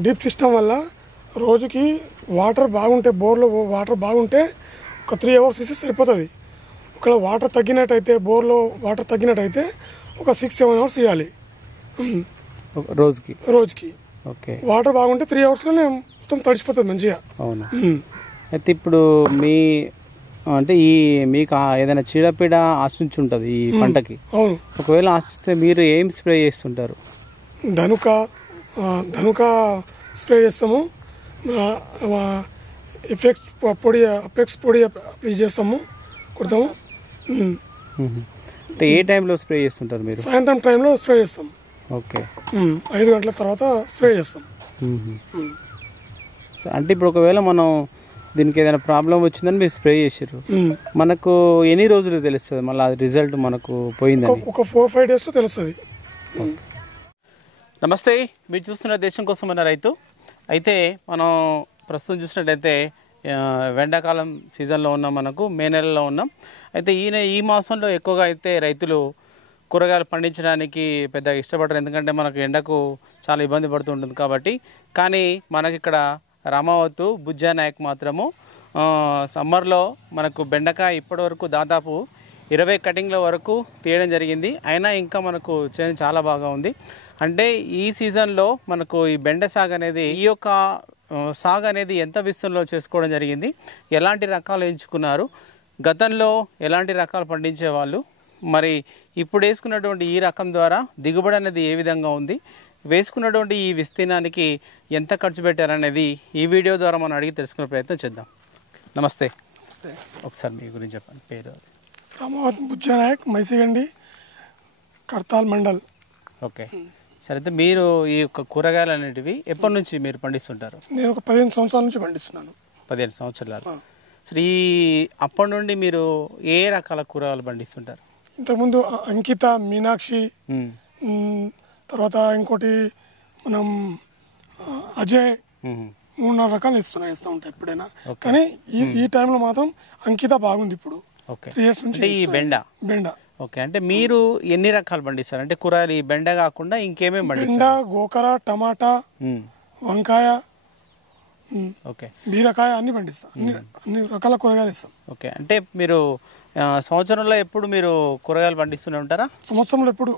Drip system వల్ల రోజుకి water బాగుంటే, బోర్లో వాటర్ బాగుంటే ఒక 3 hours ఇస్తే సరిపోతుంది. ఒకవేళ వాటర్ తగ్గినట్టయితే, బోర్లో వాటర్ తగ్గినట్టయితే ఒక 6-7 hours ఇవ్వాలి రోజుకి. ఓకే, వాటర్ బాగుంటే 3 hours మొత్తం తడిసిపోతుంది మంచిగా. అవును. అయితే ఇప్పుడు అంటే మీకు ఏదైనా చీడపీడ ఆశించి ఉంటుంది ఈ పంటకి. అవును. ఒకవేళ ఆశిస్తే మీరు ఏం స్ప్రే చేస్తుంటారు? ధనుక స్ప్రే చేస్తాము, ఎఫెక్స్ పొడి అప్లై చేస్తాము, కొడతాము. అంటే ఏ టైంలో స్ప్రే చేస్తుంటారు మీరు? సాయంత్రం టైంలో స్ప్రే చేస్తాం. ఓకే, 5 గంటల తర్వాత స్ప్రే చేస్తాం. అంటే ఇప్పుడు ఒకవేళ మనం దీనికి ఏదైనా ప్రాబ్లం వచ్చిందని మీరు స్ప్రే చేసారు, మనకు ఎన్ని రోజులు తెలుస్తుంది మళ్ళీ అది రిజల్ట్ మనకు పోయిందని? ఒక 4-5 days తెలుస్తుంది. నమస్తే, మీరు చూస్తున్న దేశం కోసం అన్న రైతు. అయితే మనం ప్రస్తుతం చూసినట్టయితే ఎండాకాలం సీజన్లో ఉన్నాం, మనకు మే నెలలో ఉన్నాం. అయితే ఈ మాసంలో ఎక్కువగా అయితే రైతులు కూరగాయలు పండించడానికి పెద్దగా ఇష్టపడరు, ఎందుకంటే మనకు ఎండకు చాలా ఇబ్బంది పడుతూ ఉంటుంది కాబట్టి. కానీ మనకి ఇక్కడ రామావతు బుజ్జా నాయక్ మాత్రము సమ్మర్లో మనకు బెండకాయ ఇప్పటివరకు దాదాపు 20 కటింగ్ల వరకు తీయడం జరిగింది. అయినా ఇంకా మనకు చేను చాలా బాగా ఉంది. అంటే ఈ సీజన్లో మనకు ఈ బెండ సాగు అనేది, ఈ యొక్క సాగు అనేది ఎంత విస్తీర్ణంలో చేసుకోవడం జరిగింది, ఎలాంటి రకాలు ఎంచుకున్నారు, గతంలో ఎలాంటి రకాలు పండించేవాళ్ళు, మరి ఇప్పుడు వేసుకున్నటువంటి ఈ రకం ద్వారా దిగుబడి అనేది ఏ విధంగా ఉంది, వేసుకున్నటువంటి ఈ విస్తీర్ణానికి ఎంత ఖర్చు పెట్టారనేది ఈ వీడియో ద్వారా మనం అడిగి తెలుసుకునే ప్రయత్నం చేద్దాం. నమస్తే. ఒకసారి మీ గురించి చెప్పండి. పేరు? రామావత్ బుజ్జా నాయక్, మైసిగండి, కర్తాల్ మండల్. ఓకే, సరే. అయితే మీరు ఈ యొక్క కూరగాయలు అనేటివి ఎప్పటి నుంచి మీరు పండిస్తుంటారు? నేను ఒక 15 సంవత్సరాల నుంచి పండిస్తున్నాను. 15 సంవత్సరాలు. సరే, అప్పటి నుండి మీరు ఏ రకాల కూరగాయలు పండిస్తుంటారు? ఇంతకుముందు అంకిత, మీనాక్షి, తర్వాత ఇంకోటి మనం అజయ్, 3-4 రకాలు ఇస్తూ ఉంటాయి ఎప్పుడైనా. కానీ ఈ టైంలో మాత్రం అంకిత బాగుంది ఇప్పుడు. 3 years నుంచి ఈ బెండ. ఓకే, అంటే మీరు ఎన్ని రకాలు పండిస్తారు? అంటే కూరగాయలు ఈ బెండ కాకుండా ఇంకేమేమి పండిస్తారు? బెండ, గోకర, టమాటా, వంకాయ, ఓకే, బీరకాయ అన్ని పండిస్తాం. అన్ని రకాల కూరగాయలు ఇస్తాం. ఓకే, అంటే మీరు సంవత్సరంలో ఎప్పుడు మీరు కూరగాయలు పండిస్తూనే ఉంటారా? సంవత్సరంలో ఎప్పుడు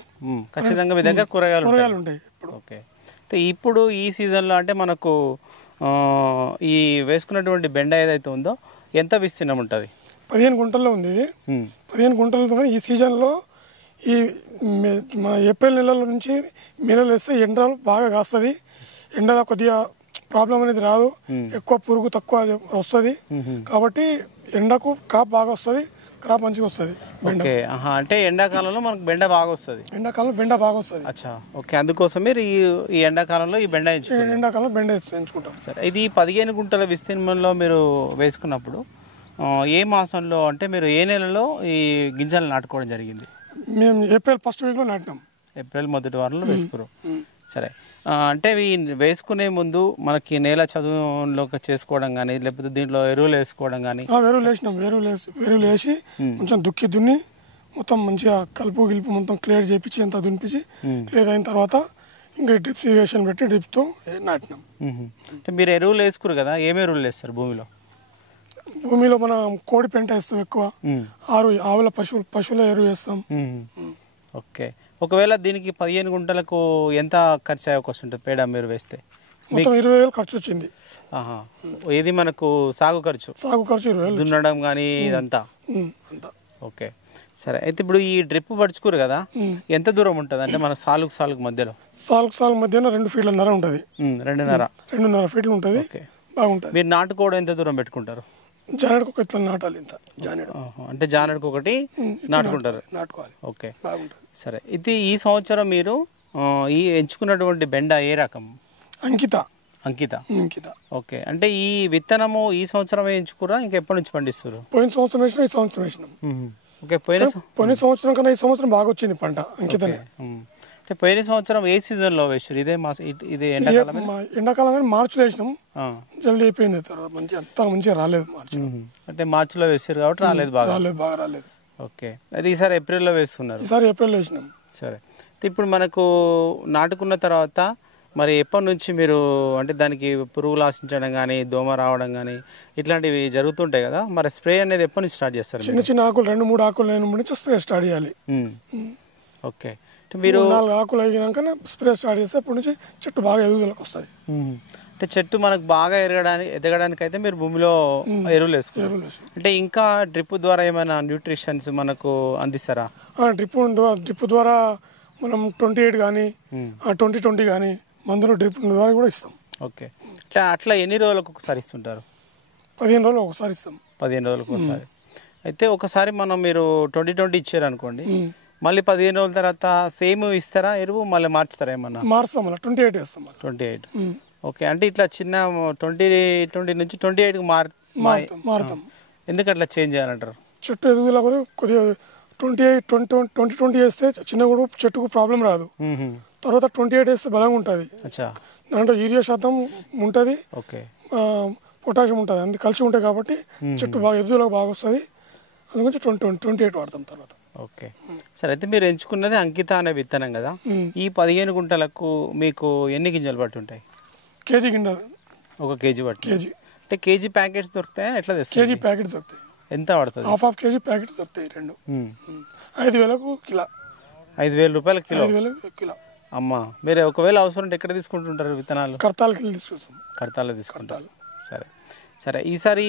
ఖచ్చితంగా మీ దగ్గర కూరగాయలు ఉంటాయి. ఓకే, అయితే ఇప్పుడు ఈ సీజన్లో అంటే మనకు ఈ వేసుకున్నటువంటి బెండ ఏదైతే ఉందో ఎంత విస్తీర్ణం ఉంటుంది? 15 గుంటల్లో ఉంది ఇది. 15 గుంటలతో ఈ సీజన్లో ఈ మన ఏప్రిల్ నెలలో నుంచి మే నెలలో వేస్తే ఎండలు బాగా కాస్తుంది. ఎండలో కొద్దిగా ప్రాబ్లం అనేది రాదు, ఎక్కువ పురుగు తక్కువ వస్తుంది. కాబట్టి ఎండకు క్రాప్ బాగా వస్తుంది, క్రాప్ మంచిగా వస్తుంది. అంటే ఎండాకాలంలో మనకు బెండ బాగా వస్తుంది. ఎండాకాలంలో బెండ బాగా వస్తుంది. అచ్చా, ఓకే. అందుకోసం మీరు ఈ ఎండాకాలంలో ఈ బెండ ఎండాకాలంలో బెండ ఎంచుకుంటాం. సరే, ఇది 15 గుంటల విస్తీర్ణంలో మీరు వేసుకున్నప్పుడు ఏ మాసంలో, అంటే మీరు ఏ నెలలో ఈ గింజలు నాటుకోవడం జరిగింది? మేము ఏప్రిల్ 1st weekలో నాటినాం. ఏప్రిల్ మొదటి వారంలో వేసుకురు. సరే, అంటే వేసుకునే ముందు మనకి నేల చదువులోకి చేసుకోవడం కానీ, లేకపోతే దీంట్లో ఎరువులు వేసుకోవడం కానీ? ఎరువులు వేసినాం. ఎరువులు వేసి కొంచెం దున్ని మొత్తం మంచిగా కలుపు గిలుపు మొత్తం క్లియర్ చేయించి, అంతా దున్నిపించి క్లియర్ అయిన తర్వాత ఇంకా డ్రిప్స్ ఇరిగేషన్ పెట్టి డ్రిప్స్తో నాటినాం. అంటే మీరు ఎరువులు వేసుకురు కదా, ఏమి ఎరువులు వేస్తారు భూమిలో? భూమిలో మనం కోడి పెంట వేస్తాం, ఎక్కువ ఆవుల పశువుల ఎరువు వేస్తాం. ఓకే, ఒకవేళ దీనికి 15 గుంటలకు ఎంత ఖర్చు అయ్యే అవకాశం ఉంటుంది పేడ మీరు వేస్తే? మొత్తం 20,000 ఖర్చు వచ్చింది. ఇది మనకు సాగు ఖర్చు 20,000 దున్నడం కానీ ఇదంతా. ఓకే, సరే. అయితే ఇప్పుడు ఈ డ్రిప్ పడుచుకోరు కదా, ఎంత దూరం ఉంటుంది? అంటే మనకు సాలుకు మధ్యలో 2 ఫీట్లన్నర ఉంటుంది. 2.5 ఫీట్లు ఉంటుంది. బాగుంటుంది. మీరు నాటుకోవడం ఎంత దూరం పెట్టుకుంటారు? జానెడ్కి ఒక ఇట్లా నాటాలి. ఇంత జానెడ్ అంటే జానెడ్కి ఒకటి నాటుకోవాలి. ఓకే, బాగుంటుంది. సరే. ఇది ఈ సంవత్సరం మీరు ఈ ఎంచుకున్నటువంటి బెండ ఏ రకం? అంకిత. ఓకే, అంటే ఈ విత్తనము ఈ సంవత్సరం ఎంచుకురా, ఇంకా ఎప్పటి నుంచి పండిస్తారు? పోయిన సంవత్సరం వేసినా, ఈ సంవత్సరం వేసినాం. ఓకే, పోయిన సంవత్సరం కన్నా ఈ సంవత్సరం బాగా వచ్చింది పంట అంకితనే. అంటే పోయిన సంవత్సరం ఏ సీజన్ లో వేసారు? ఇదే ఎండాకాలం మార్చిలో వేసినాం, జల్దీ అయిపోయింది. తర్వాత మంచిగా రాలేదు మార్చి. అంటే మార్చిలో వేసారు కాబట్టి రాలేదు, బాగా రాలేదు. ఓకే, అది ఈసారి ఏప్రిల్లో వేసుకున్నారు. ఈసారి ఏప్రిల్లో వేసినాం. సరే, ఇప్పుడు మనకు నాటుకున్న తర్వాత మరి ఎప్పటి నుంచి మీరు అంటే దానికి పురుగులు ఆశించడం కానీ దోమ రావడం కానీ ఇట్లాంటివి జరుగుతుంటాయి కదా, మరి స్ప్రే అనేది ఎప్పటి నుంచి స్టార్ట్ చేస్తారు? చిన్న చిన్న ఆకులు 2-3 ఆకులు అయిన నుంచి స్ప్రే స్టార్ట్ చేయాలి. ఓకే, మీరు 4 ఆకులు అయినాక స్ప్రే స్టార్ట్ చేస్తే అప్పటి నుంచి చెట్టు బాగా ఎదుగుదలకు వస్తుంది. అంటే చెట్టు మనకు బాగా ఎదగడానికి అయితే మీరు భూమిలో ఎరువులు వేసుకుంటారు. అంటే ఇంకా డ్రిప్ ద్వారా ఏమైనా న్యూట్రిషన్స్ మనకు అందిస్తారా? డ్రిప్ ద్వారా మనం 28 కానీ 20 కానీ మందులు డ్రిప్ ద్వారా కూడా ఇస్తాం. ఓకే, అంటే అట్లా ఎన్ని రోజులకు ఒకసారి ఇస్తుంటారు? 15 రోజులు ఒకసారి ఇస్తాం. 15 రోజులకు ఒకసారి. అయితే ఒకసారి మనం మీరు 20 ఇచ్చారు అనుకోండి, మళ్ళీ 15 రోజుల తర్వాత సేమ్ ఇస్తారా ఎరువు, మళ్ళీ మార్చుతారా ఏమన్నా? మారుస్తాం, మళ్ళీ 28 వేస్తాం. 28. ఓకే, అంటే ఇట్లా చిన్న 20 నుంచి 28కి మారుతాం. ఎందుకు అట్లా చేంజ్ చేయాలంటారు? చెట్టు ఎదుగుదల కొద్దిగా 20 వేస్తే చిన్న కూడా చెట్టుకు ప్రాబ్లం రాదు. తర్వాత 28 వేస్తే బలంగా ఉంటుంది. దాంట్లో యూరియా శాతం ఉంటుంది, పొటాషియం ఉంటుంది, అన్ని కలిసి ఉంటాయి కాబట్టి చెట్టు బాగా ఎదుగుదల బాగా వస్తుంది. అందుగురించి 28 వాడతాం తర్వాత. ఓకే, సరే. అయితే మీరు ఎంచుకున్నది అంకిత అనే విత్తనం కదా, ఈ 15 గుంటలకు మీకు ఎన్ని గింజలు పట్టి ఉంటాయి? కేజీ గింజలు. 1 కేజీ పట్టి. కేజీ అంటే కేజీ ప్యాకెట్స్ దొరుకుతాయా? ఎట్లా తెస్తారు? కేజీ ప్యాకెట్స్ దొరుకుతాయి. ఎంత పడుతుంది? హాఫ్ కేజీ ప్యాకెట్స్ దొరుకుతాయి 2. 5,000కు కిలో. 5,000 రూపాయల కిలో? 5,000 కిలో. అమ్మా, మీరు ఒకవేళ అవసరం ఉంటే ఎక్కడ తీసుకుంటుంటారు విత్తనాలు? కర్తాలకి తీసుకొస్తాం. కర్తాలో తీసుకుంటారు. సరే సరే. ఈసారి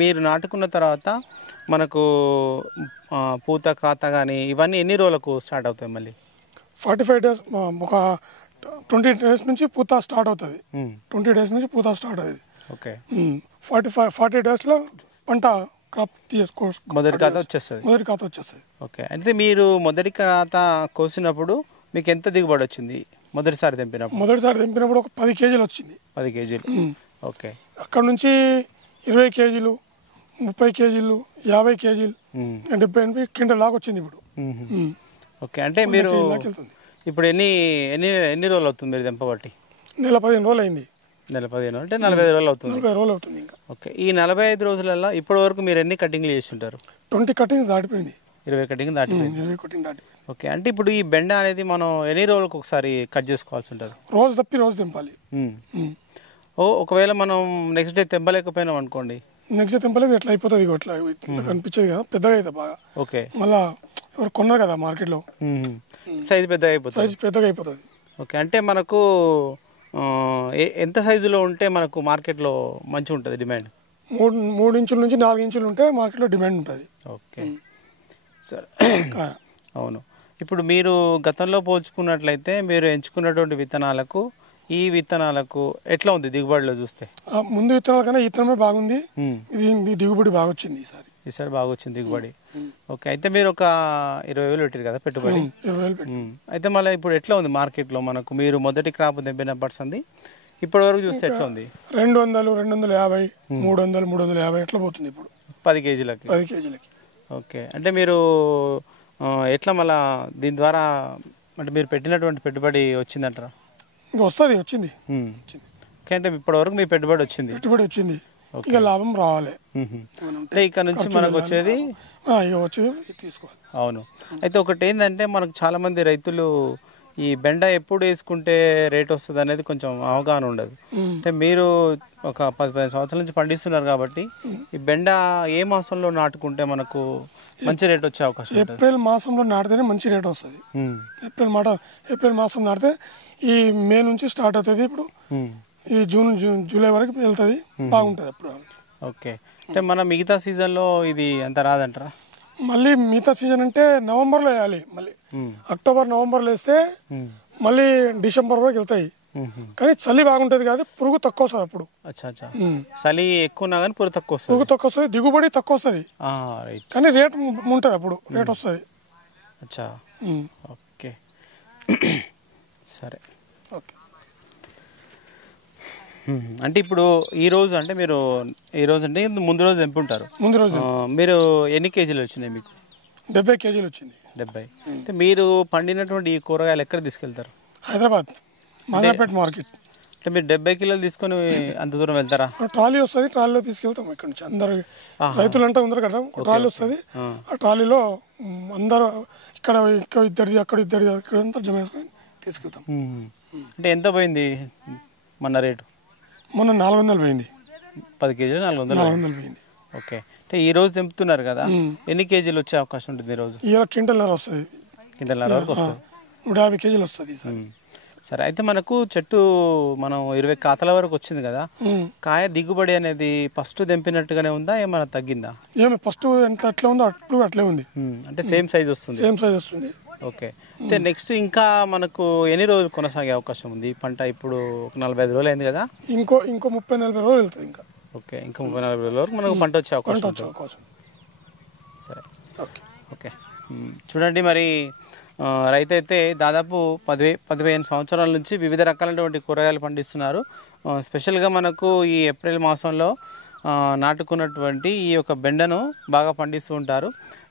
మీరు నాటుకున్న తర్వాత మనకు పూత కాత కానీ ఇవన్నీ ఎన్ని రోజులకు స్టార్ట్ అవుతాయి? మళ్ళీ 45 డేస్, ఒక 20 డేస్ నుంచి పూత స్టార్ట్ అవుతుంది. 20 డేస్ నుంచి పూత స్టార్ట్ అవుతుంది. ఓకే, 40 డేస్లో పంట క్రాప్ తీసుకోవచ్చు. మొదటి ఖాతా వచ్చేస్తుంది. ఓకే, అంటే మీరు మొదటి ఖాతా కోసినప్పుడు మీకు ఎంత దిగుబడి వచ్చింది మొదటిసారి తెంపినప్పుడు? ఒక 10 కేజీలు వచ్చింది. 10 కేజీలు. ఓకే, అక్కడ నుంచి 20 కేజీలు, 30 కేజీలు, 50 కేజీలు, 70-80 క్వింటల్ దాకా వచ్చింది ఇప్పుడు. ఓకే, అంటే మీరు ఇప్పుడు ఎన్ని రోజులు అవుతుంది మీరు తెంపబట్టి? నెల 15 రోజులు అయింది. నెల 15 అంటే 45 రోజులు అవుతుంది. 45 రోజులు అవుతుంది ఇంకా. ఓకే, ఈ 45 రోజులలో ఇప్పటి వరకు మీరు ఎన్ని కటింగ్లు చేసి ఉంటారు? 20 కటింగ్స్ దాటిపోయింది. 20 కటింగ్ దాటిపోయింది. 20 కటింగ్ దాటిపోయింది. ఓకే, అంటే ఇప్పుడు ఈ బెండ అనేది మనం ఎన్ని రోజులకు ఒకసారి కట్ చేసుకోవాల్సి ఉంటుంది? రోజు తప్పి రోజు తెంపాలి. ఒకవేళ మనం నెక్స్ట్ డే తెంపలేకపోయినాం అనుకోండి? నెక్స్ట్ డే తెంపలేదు, ఎట్లా అయిపోతుంది, ఇట్లా కనిపించేది కదా, పెద్దగా అవుతుంది బాగా. ఓకే, మళ్ళా ఎవరు కొన్నారు కదా మార్కెట్లో, సైజు పెద్దగా అయిపోతుంది. ఓకే, అంటే మనకు ఎంత సైజులో ఉంటే మనకు మార్కెట్లో మంచిగా ఉంటుంది డిమాండ్? 3 ఇంచుల నుంచి 4 ఇంచులు ఉంటే మార్కెట్లో డిమాండ్ ఉంటుంది. ఓకే, సరే. అవును, ఇప్పుడు మీరు గతంలో పోల్చుకున్నట్లయితే మీరు ఎంచుకున్నటువంటి విత్తనాలకు ఈ విత్తనాలకు ఎట్లా ఉంది దిగుబడిలో చూస్తే? ముందు విత్తనాల కన్నా ఈ విత్తనమే బాగుంది. ఇది దిగుబడి బాగా వచ్చింది ఈసారి బాగా వచ్చింది దిగుబడి. ఓకే, అయితే మీరు ఒక 20,000 పెట్టారు కదా పెట్టుబడి? 20,000. అయితే మళ్ళీ ఇప్పుడు ఎట్లా ఉంది మార్కెట్లో మనకు? మీరు మొదటి క్రాప్ తెంపినప్పటి ఇప్పటి వరకు చూస్తే ఎట్లా ఉంది? 200, 250, 300, 350 ఎట్లా పోతుంది ఇప్పుడు 10 కేజీలకి. ఓకే, అంటే మీరు ఎట్లా మళ్ళా దీని ద్వారా అంటే మీరు పెట్టినటువంటి పెట్టుబడి వచ్చిందంటారా? ఇంకా వచ్చింది. ఓకే, అంటే ఇప్పటి వరకు మీ పెట్టుబడి వచ్చింది. ఇక లాభం రావాలి. అంటే ఇక్కడ నుంచి మనకు వచ్చేది తీసుకోవాలి. అవును. అయితే ఒకటి ఏంటంటే మనకు చాలా మంది రైతులు ఈ బెండ ఎప్పుడు వేసుకుంటే రేట్ వస్తుంది అనేది కొంచెం అవగాహన ఉండదు. అంటే మీరు ఒక 10-15 సంవత్సరాల నుంచి పండిస్తున్నారు కాబట్టి ఈ బెండ ఏ మాసంలో నాటుకుంటే మనకు మంచి రేట్ వచ్చే అవకాశం? ఏప్రిల్ మాసంలో నాటితేనే మంచి రేట్ వస్తుంది. ఏప్రిల్ మాసం నాటితే ఈ మే నుంచి స్టార్ట్ అవుతుంది. ఇప్పుడు ఈ జూలై వరకు వెళ్తుంది, బాగుంటుంది అప్పుడు. ఓకే, అంటే మన మిగతా సీజన్లో ఇది అంత రాదంటారా? మళ్ళీ మిగతా సీజన్ అంటే నవంబర్లో వేయాలి. మళ్ళీ అక్టోబర్ నవంబర్లో వేస్తే మళ్ళీ డిసెంబర్ వరకు వెళ్తాయి. కానీ చలి బాగుంటుంది కాదు, పురుగు తక్కువ వస్తుంది అప్పుడు. చలి ఎక్కువ ఉన్నా కానీ పురుగు తక్కువ వస్తుంది, దిగుబడి తక్కువ వస్తుంది. కానీ రేట్ ఉంటుంది అప్పుడు, రేట్ వస్తుంది. ఓకే, సరే. ఓకే, అంటే ఇప్పుడు ఈ రోజు అంటే మీరు అంటే ముందు రోజు తెంపుంటారు. మీరు ఎన్ని కేజీలు వచ్చినాయి మీకు? 70 కేజీలు వచ్చింది. 70. అంటే మీరు పండినటువంటి ఈ కూరగాయలు ఎక్కడ తీసుకెళ్తారు? హైదరాబాద్ మాదాపేట మార్కెట్. అంటే మీరు 70 కిలోలు తీసుకొని అంత దూరం వెళ్తారా? ట్రాలీ వస్తుంది, ట్రాలీలో తీసుకెళ్తాం. ఇక్కడ నుంచి అందరు రైతులు అంటే అందరు కదా, ట్రాలీ వస్తుంది. ఆ ట్రాలీలో అందరూ ఇక్కడ ఇద్దరిది అక్కడ ఇద్దరిది అక్కడ జమ చేసుకొని తీసుకెళ్తాం. అంటే ఎంత పోయింది మన రేటు? మొన్న 400 పోయింది. 10 కేజీలు 400 పోయింది. ఓకే. అంటే ఈ రోజు తెంపుతున్నారు కదా, ఎన్ని కేజీలు వచ్చే అవకాశం ఉంటుంది ఈ రోజు? ఇవాళ క్వింటల్‌న్నర వస్తుంది. క్వింటల్‌న్నర వరకు వస్తుంది. 150 కేజీలు వస్తుంది ఈసారి. సరే, అయితే మనకు చెట్టు మనం 20 ఖాతాల వరకు వచ్చింది కదా, కాయ దిగుబడి అనేది ఫస్ట్ తెంపినట్టుగానే ఉందా, ఏమైనా తగ్గిందా? ఏమి ఫస్ట్ ఎంత అట్లే ఉందో అప్పుడు అట్లే ఉంది. అంటే సేమ్ సైజ్ వస్తుంది. సేమ్ సైజ్ వస్తుంది. ఓకే. అయితే నెక్స్ట్ ఇంకా మనకు ఎన్ని రోజులు కొనసాగే అవకాశం ఉంది ఈ పంట? ఇప్పుడు ఒక 45 రోజులు అయింది కదా, ఇంకో 30-40 రోజులు వెళ్తుంది ఇంకా. ఓకే, ఇంకా 30-40 రోజుల వరకు మనకు పంట వచ్చే అవకాశం ఉంది. సరే, ఓకే. చూడండి, మరి రైతు అయితే దాదాపు 15 సంవత్సరాల నుంచి వివిధ రకాలైనటువంటి కూరగాయలు పండిస్తున్నారు. స్పెషల్గా మనకు ఈ ఏప్రిల్ మాసంలో నాటుకున్నటువంటి ఈ యొక్క బెండను బాగా పండిస్తూ ఉంటారు.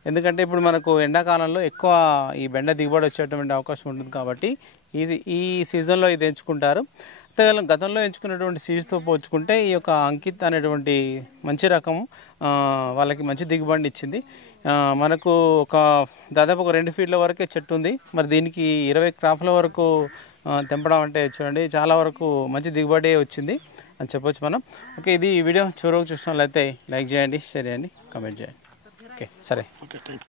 ఎందుకంటే ఇప్పుడు మనకు ఎండాకాలంలో ఎక్కువ ఈ బెండ దిగుబడి వచ్చేటువంటి అవకాశం ఉంటుంది కాబట్టి ఈ సీజన్లో ఇది ఎంచుకుంటారు. గతంలో ఎంచుకున్నటువంటి సీడ్స్తో పోల్చుకుంటే ఈ యొక్క అంకిత్ అనేటువంటి మంచి రకం వాళ్ళకి మంచి దిగుబడిని ఇచ్చింది. మనకు దాదాపు ఒక 2 ఫీట్ల వరకే చెట్టు ఉంది. మరి దీనికి 20 క్రాఫ్ల వరకు తెంపడం అంటే చూడండి, చాలా వరకు మంచి దిగుబడి వచ్చింది అని చెప్పొచ్చు మనం. ఓకే, ఇది వీడియో చివరకు చూసిన వాళ్ళైతే లైక్ చేయండి, షేర్ చేయండి, కామెంట్ చేయండి. ఓకే, సరే.